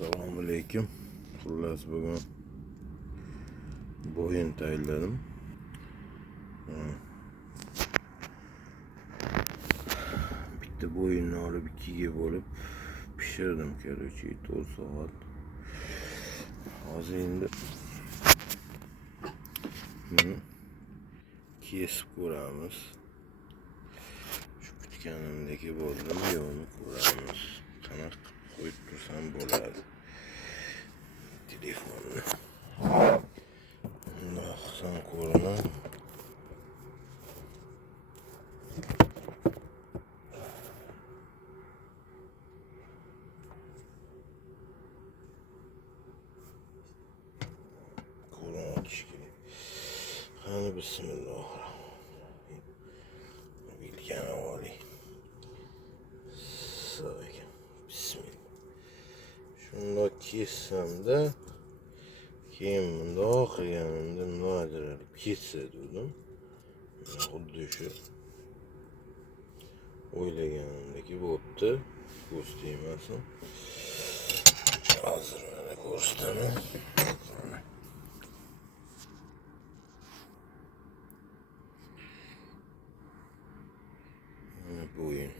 Assalomu alaykum. Xullas bugun bo'yin tayyorladim. Bitta bo'yinni olib ikkiga bo'lib pishirdim. Короче, 4 soat. Hozir endi kesib ko'ramiz. Shu kutganimdagi bo'ldimi yo'qmi ko'ramiz. Qanaqa qo'yib tursam bo'ladi. Telefonni naqsan ko'raman. Hani bismillahirrahmanirrahim. Bilgani oling. Bismillah. Shundoq kessam-da, keyin bundoq qilganimda nima ajralib ketsa dedim. Xuddi shu o'ylaganimdek bo'libdi. Ko'z tegmasin. Hozir mana ko'rsataman. Bo'yin